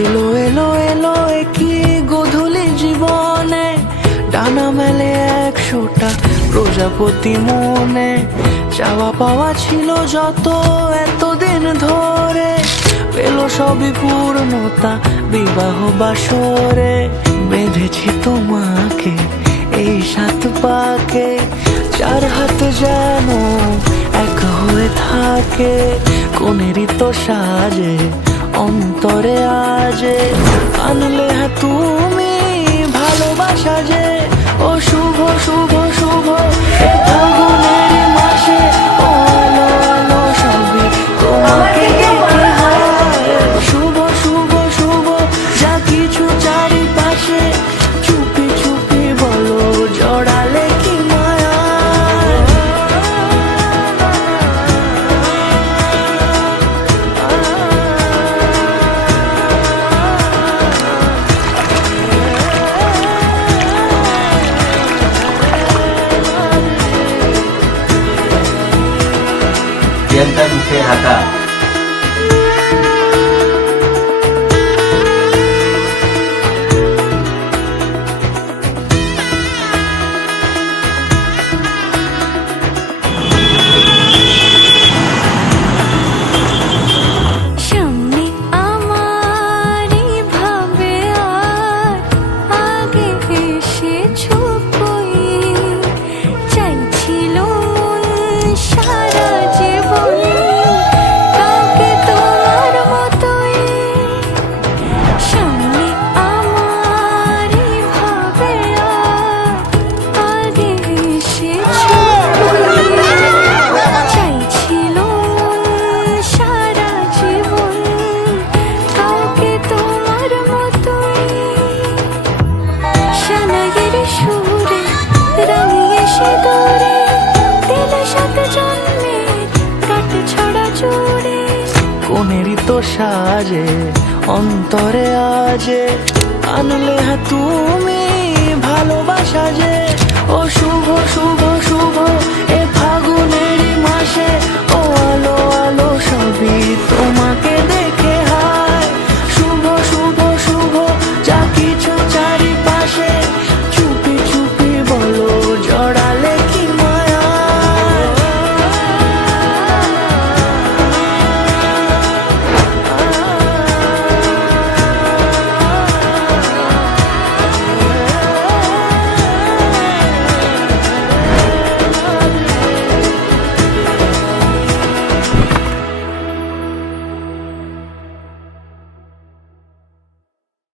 এলো এলো এলো কি গোধূলি জীবনে, ডানা মেলে 100টা প্রজাপতি মনে। চাওয়া পাওয়া ছিল যত এতদিন ধরে, পেল সবই পূর্ণতা বিবাহ বাসরে। বেঁধেছি তোমাকে এই 7 পাকে, 4 হাত যেন এক হয়ে থাকে। কোনেরই তো সাজে অন্তরে আজে, আনলে হ্যাঁ তুমি ভালোবাসা যে। ও শুভ শুভ শুভ এ ফাগুনের মাসে, ও আলো আলো সবই তোমাকে দেখে হয়। শুভ শুভ শুভ যা কিছু চারিপাশে, চুপি চুপি বলো জড়ালে কি মায়া। প্রিয়াঙ্কার মুখে হাঁকা। সামনে আমারই ভাবে আর আগে এসেছো কই, চাইছিল মন সারা জীবন কাউকে তোমার মতোই। সামনে আমারই ভাবে আর আগে এসেছো কই, চাইছিল মন সারা জীবন কাউকে তোমার মতোই। শানাইয়ের সুরে রাঙিয়ে সিঁদুরে দিলে 7 জন্মের কাট ছড়া জুড়ে। কোনেরই তো সাজে অন্তরে আজে, আনলে হ্যাঁ তুমি ভালোবাসা যে। ও শুভ শুভ শুভ এ